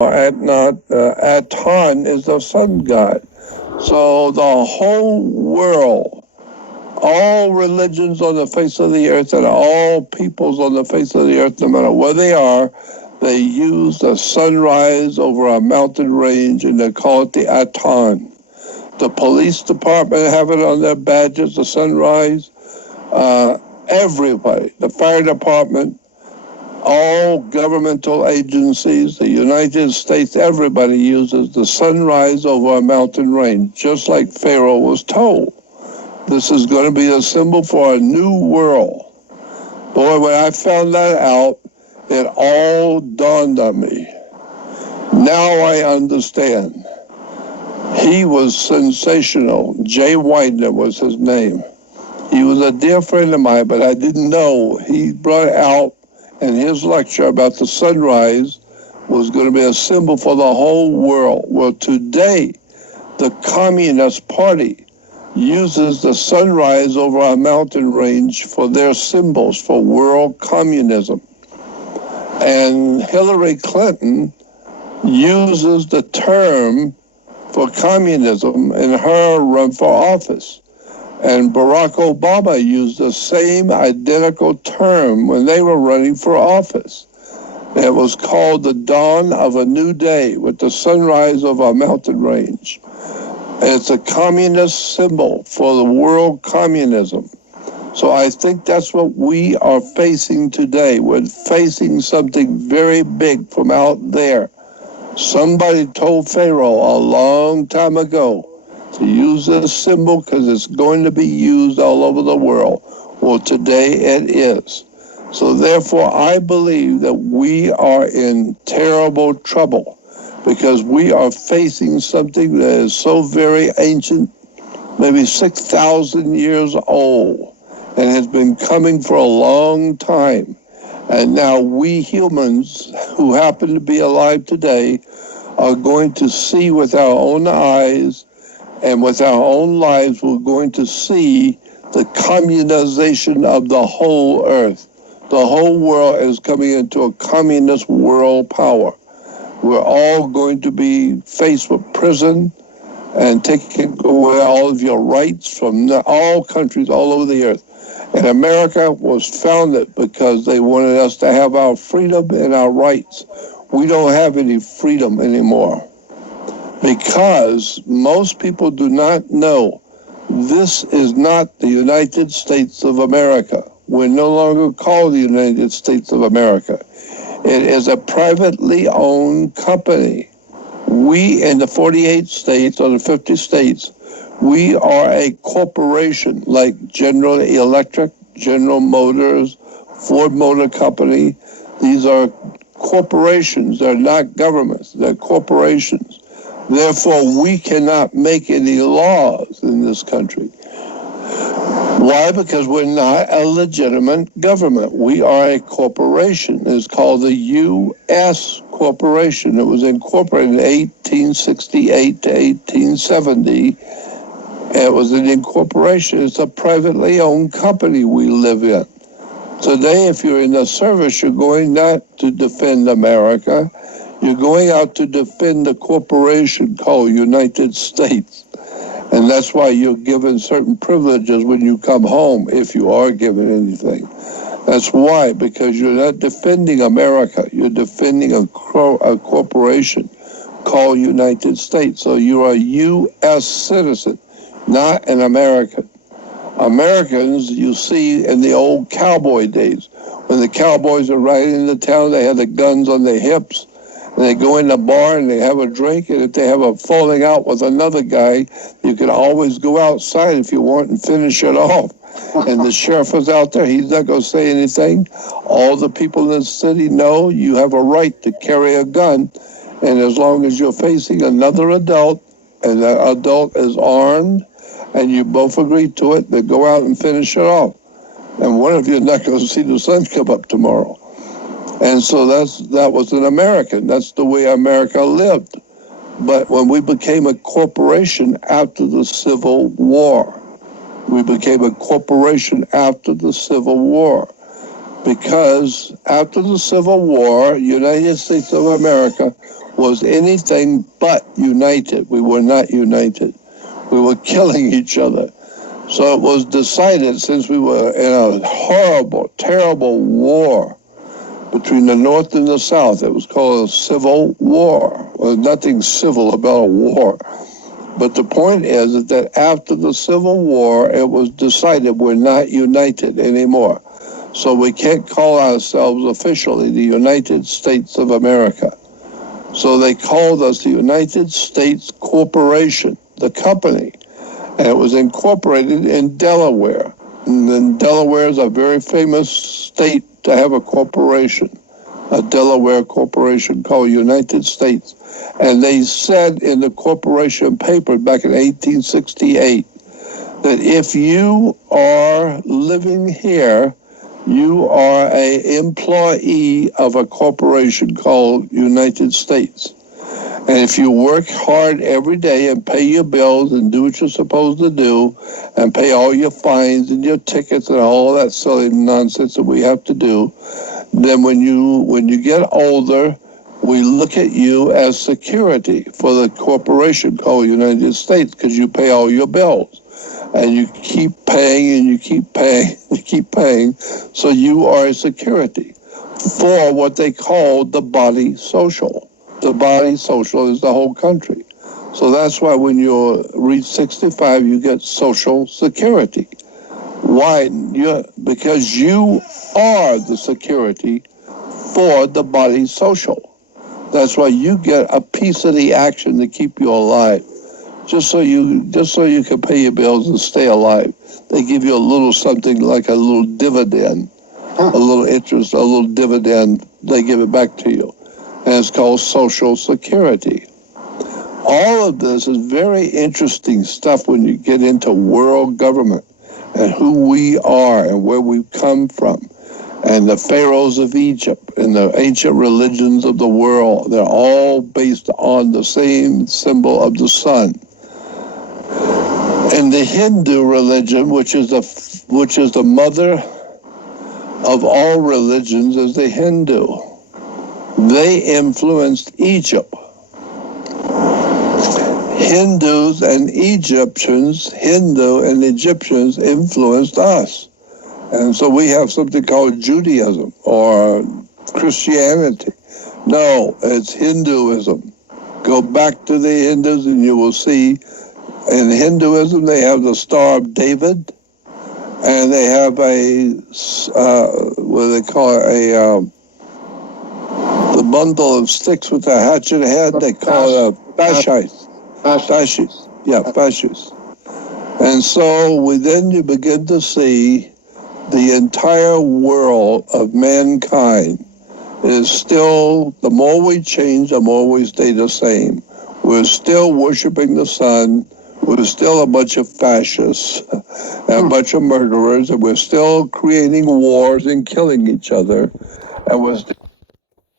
Aton is the sun god. So the whole world, all religions on the face of the earth and all peoples on the face of the earth, no matter where they are, they use the sunrise over a mountain range and they call it the Aton. The police department have it on their badges, the sunrise. Everybody, the fire department, all governmental agencies, the United States, everybody uses the sunrise over a mountain range, just like Pharaoh was told. This is going to be a symbol for a new world. Boy, when I found that out, it all dawned on me. Now I understand. He was sensational. Jay Widener was his name. He was a dear friend of mine, but I didn't know. He brought out in his lecture about the sunrise was going to be a symbol for the whole world. Well, today, the Communist Party uses the sunrise over a mountain range for their symbols for world communism. And Hillary Clinton uses the term for communism in her run for office. And Barack Obama used the same identical term when they were running for office. It was called the dawn of a new day with the sunrise of a mountain range. It's a communist symbol for the world communism. So I think that's what we are facing today. We're facing something very big from out there. Somebody told Pharaoh a long time ago to use this symbol because it's going to be used all over the world. Well, today it is. So therefore, I believe that we are in terrible trouble because we are facing something that is so very ancient, maybe 6,000 years old, and has been coming for a long time. And now we humans who happen to be alive today are going to see with our own eyes and with our own lives, we're going to see the communization of the whole earth. The whole world is coming into a communist world power. We're all going to be faced with prison and taking away all of your rights from all countries all over the earth. And America was founded because they wanted us to have our freedom and our rights. We don't have any freedom anymore because most people do not know this is not the United States of America. We're no longer called the United States of America. It is a privately owned company. We in the 48 states or the 50 states, we are a corporation like General Electric, General Motors, Ford Motor Company. These are corporations. They're not governments. They're corporations. Therefore, we cannot make any laws in this country. Why? Because we're not a legitimate government. We are a corporation. It's called the U.S. Corporation. It was incorporated in 1868 to 1870. It was an incorporation. It's a privately owned company we live in. Today, if you're in the service, you're going not to defend America. You're going out to defend the corporation called United States. And that's why you're given certain privileges when you come home, if you are given anything. That's why, because you're not defending America. You're defending a corporation called United States. So you're a U.S. citizen, not an American. Americans, you see in the old cowboy days, when the cowboys are riding into town, they have the guns on their hips, and they go in the bar and they have a drink, and if they have a falling out with another guy, you can always go outside if you want and finish it off. And the sheriff is out there, he's not going to say anything. All the people in the city know you have a right to carry a gun, and as long as you're facing another adult, and that adult is armed, and you both agree to it, then go out and finish it off. And one of you is not going to see the sun come up tomorrow. And so that was an American. That's the way America lived. But when we became a corporation after the Civil War, we became a corporation after the Civil War. Because after the Civil War, United States of America was anything but united. We were not united. We were killing each other. So it was decided, since we were in a horrible, terrible war between the North and the South, it was called a civil war. Well, nothing civil about a war. But the point is that after the Civil War, it was decided we're not united anymore. So we can't call ourselves officially the United States of America. So they called us the United States Corporation, the company. And it was incorporated in Delaware. And then Delaware is a very famous state to have a corporation, a Delaware corporation called United States. And they said in the corporation paper back in 1868 that if you are living here, you are an employee of a corporation called United States. And if you work hard every day and pay your bills and do what you're supposed to do and pay all your fines and your tickets and all that silly nonsense that we have to do, then when you get older, we look at you as security for the corporation called United States because you pay all your bills. And you keep paying and you keep paying, you keep paying. So you are a security for what they call the body social. The body social is the whole country. So that's why when you reach 65, you get Social Security. Why? Because you are the security for the body social. That's why you get a piece of the action to keep you alive. Just so you can pay your bills and stay alive. They give you a little something like a little dividend, a little interest, a little dividend. They give it back to you. And it's called Social Security. All of this is very interesting stuff when you get into world government and who we are and where we've come from. And the pharaohs of Egypt and the ancient religions of the world, they're all based on the same symbol of the sun. And the Hindu religion, which is the mother of all religions, is the Hindu. They influenced Egypt. Hindus and Egyptians, Hindu and Egyptians influenced us. And so we have something called Judaism or Christianity. No, it's Hinduism. Go back to the Hindus and you will see in Hinduism they have the Star of David, and they have what they call it, the bundle of sticks with the hatchet head. They call it a bashis. Bashis. Yeah, bashis. And so you begin to see the entire world of mankind is still, the more we change, the more we stay the same. We're still worshiping the sun. We're still a bunch of fascists and a bunch of murderers, and we're still creating wars and killing each other. And we're still